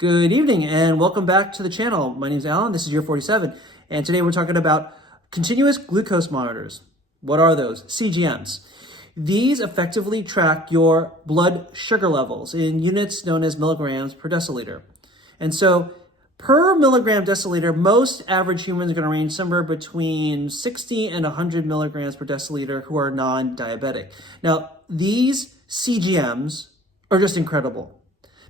Good evening and welcome back to the channel. My name is Alan, this is year 47, and today we're talking about continuous glucose monitors. What are those? CGMs. These effectively track your blood sugar levels in units known as milligrams per deciliter. And so per milligram deciliter, most average humans are going to range somewhere between 60 and 100 milligrams per deciliter who are non-diabetic. Now, these CGMs are just incredible,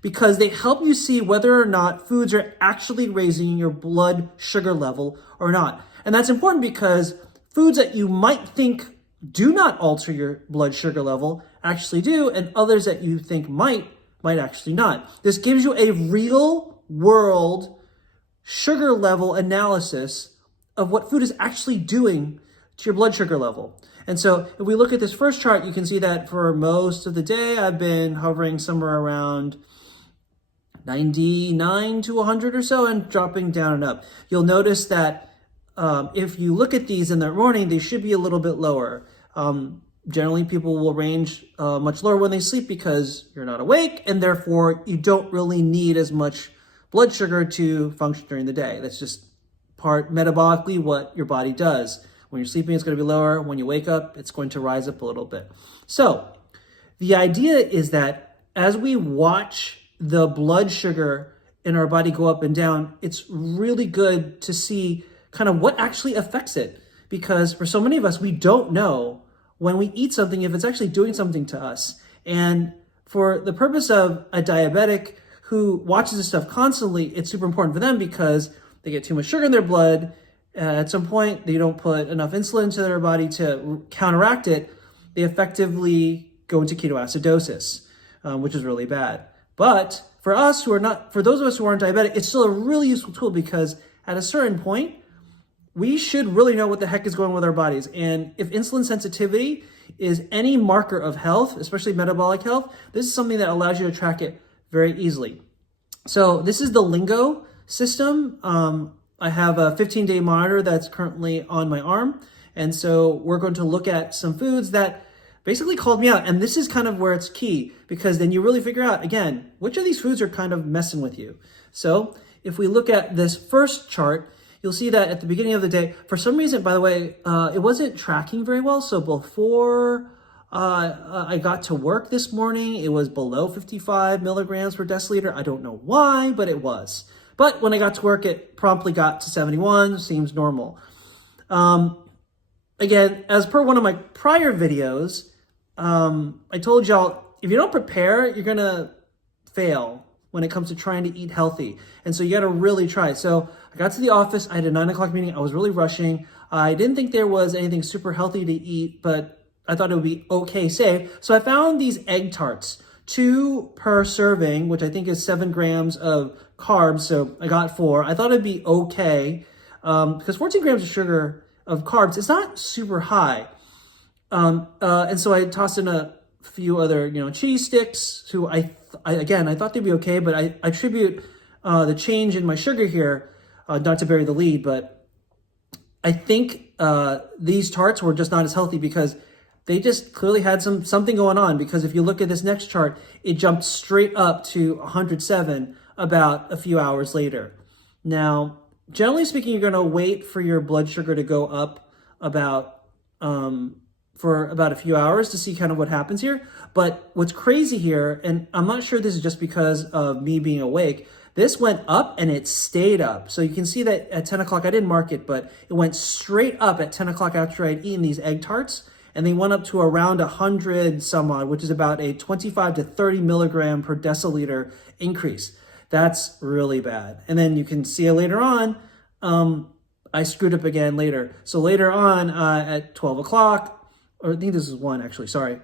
because they help you see whether or not foods are actually raising your blood sugar level or not. And that's important because foods that you might think do not alter your blood sugar level actually do, and others that you think might actually not. This gives you a real world sugar level analysis of what food is actually doing to your blood sugar level. And so if we look at this first chart, you can see that for most of the day, I've been hovering somewhere around 99 to 100 or so and dropping down and up. You'll notice that if you look at these in the morning, they should be a little bit lower. Generally, people will range much lower when they sleep because you're not awake, and therefore you don't really need as much blood sugar to function during the day. That's just part metabolically what your body does. When you're sleeping, it's going to be lower. When you wake up, it's going to rise up a little bit. So the idea is that as we watch the blood sugar in our body go up and down, it's really good to see kind of what actually affects it. Because for so many of us, we don't know when we eat something if it's actually doing something to us. And for the purpose of a diabetic who watches this stuff constantly, it's super important for them because they get too much sugar in their blood. At some point, they don't put enough insulin into their body to counteract it. They effectively go into ketoacidosis, which is really bad. But for us who are not, for those of us who aren't diabetic, it's still a really useful tool because at a certain point, we should really know what the heck is going on with our bodies. And if insulin sensitivity is any marker of health, especially metabolic health, this is something that allows you to track it very easily. So this is the Lingo system. I have a 15-day monitor that's currently on my arm. And so we're going to look at some foods that basically called me out. And this is kind of where it's key, because then you really figure out, again, which of these foods are kind of messing with you. So if we look at this first chart, you'll see that at the beginning of the day, for some reason, by the way, it wasn't tracking very well. So before I got to work this morning, it was below 55 milligrams per deciliter. I don't know why, but it was. But when I got to work, it promptly got to 71, seems normal. Again, as per one of my prior videos, I told y'all, if you don't prepare, you're gonna fail when it comes to trying to eat healthy. And so you gotta really try. So I got to the office, I had a 9 o'clock meeting, I was really rushing. I didn't think there was anything super healthy to eat, but I thought it would be okay safe. So I found these egg tarts, 2 per serving, which I think is 7 grams of carbs. So I got 4. I thought it'd be okay, because 14 grams of sugar of carbs is not super high. And so I tossed in a few other, cheese sticks to, I thought they'd be okay, but I attribute the change in my sugar here, not to bury the lead, but I think these tarts were just not as healthy because they just clearly had something going on. Because if you look at this next chart, it jumped straight up to 107 about a few hours later. Now, generally speaking, you're going to wait for your blood sugar to go up for about a few hours to see kind of what happens here. But what's crazy here, and I'm not sure this is just because of me being awake, this went up and it stayed up. So you can see that at 10 o'clock, I didn't mark it, but it went straight up at 10 o'clock after I'd eaten these egg tarts. And they went up to around 100 some odd, which is about a 25 to 30 milligram per deciliter increase. That's really bad. And then you can see it later on, I screwed up again later. So later on at 12 o'clock, or I think this is 1 actually, sorry.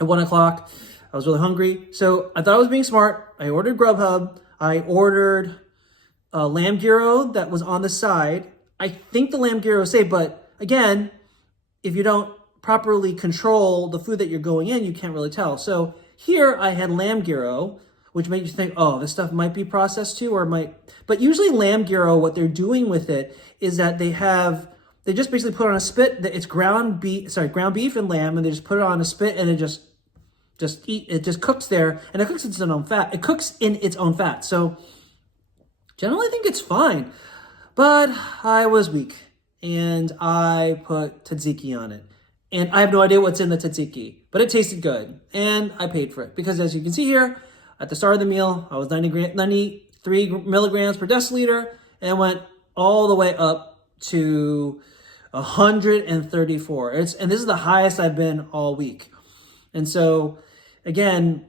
At 1 o'clock, I was really hungry. So I thought I was being smart. I ordered Grubhub. I ordered lamb gyro that was on the side. I think the lamb gyro is safe, but again, if you don't properly control the food that you're going in, you can't really tell. So here I had lamb gyro, which made you think, oh, this stuff might be processed too, or might, but usually lamb gyro, what they're doing with it is that they just basically put on a spit that it's ground beef and lamb, and they just put it on a spit and it just cooks there, and it cooks in its own fat. It cooks in its own fat. So Generally, I think it's fine. But I was weak, and I put tzatziki on it. And I have no idea what's in the tzatziki, but it tasted good, and I paid for it. Because as you can see here, at the start of the meal, I was 93 milligrams per deciliter, and went all the way up to 134. And this is the highest I've been all week. And so, again,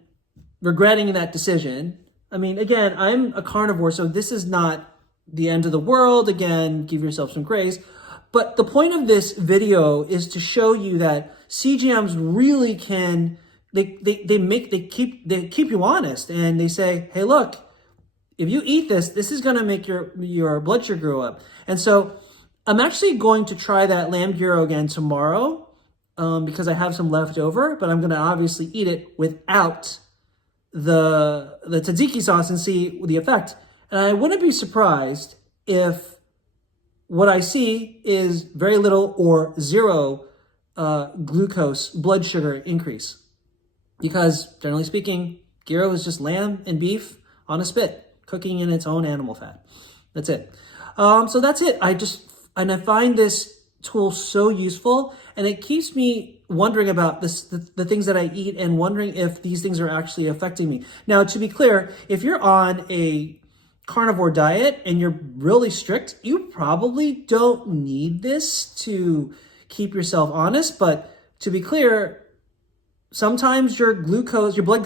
regretting that decision. I mean, again, I'm a carnivore, so this is not the end of the world. Again, give yourself some grace. But the point of this video is to show you that CGMs really can, they keep you honest, and they say, hey, look, if you eat this, this is going to make your blood sugar go up. And so I'm actually going to try that lamb gyro again tomorrow because I have some left over, but I'm going to obviously eat it without the tzatziki sauce and see the effect. And I wouldn't be surprised if what I see is very little or zero glucose blood sugar increase. Because generally speaking, gyro is just lamb and beef on a spit, cooking in its own animal fat. That's it. So that's it. I find this tool so useful, and it keeps me wondering about the things that I eat and wondering if these things are actually affecting me. Now, to be clear, if you're on a carnivore diet and you're really strict, you probably don't need this to keep yourself honest. But to be clear, sometimes your blood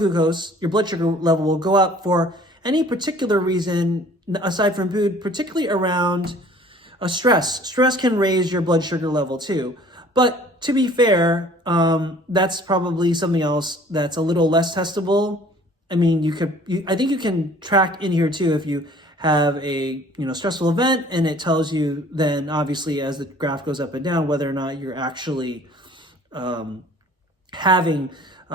sugar level will go up for any particular reason aside from food, particularly around stress. Stress can raise your blood sugar level too. But to be fair, that's probably something else that's a little less testable. I mean, I think you can track in here too if you have a stressful event, and it tells you then obviously as the graph goes up and down whether or not you're actually having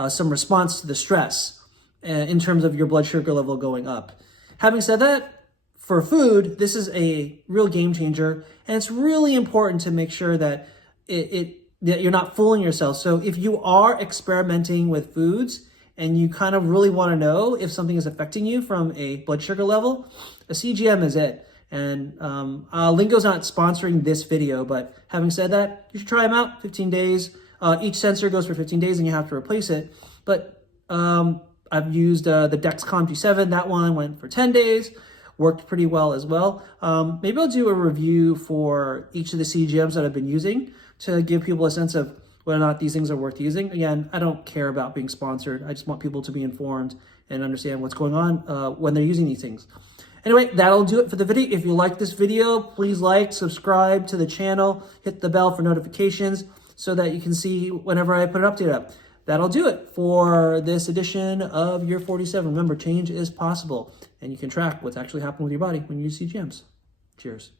some response to the stress in terms of your blood sugar level going up. Having said that, for food, this is a real game changer, and it's really important to make sure that that you're not fooling yourself. So if you are experimenting with foods and you kind of really want to know if something is affecting you from a blood sugar level, a CGM is it. And Lingo's not sponsoring this video, but having said that, you should try them out. 15 days. Each sensor goes for 15 days and you have to replace it. But I've used the Dexcom G7. That one went for 10 days. Worked pretty well as well. Maybe I'll do a review for each of the CGMs that I've been using to give people a sense of whether or not these things are worth using. Again, I don't care about being sponsored. I just want people to be informed and understand what's going on when they're using these things. Anyway, that'll do it for the video. If you like this video, please like, subscribe to the channel, hit the bell for notifications so that you can see whenever I put an update up. That'll do it for this edition of Year 47. Remember, change is possible, and you can track what's actually happening with your body when you use CGMs. Cheers.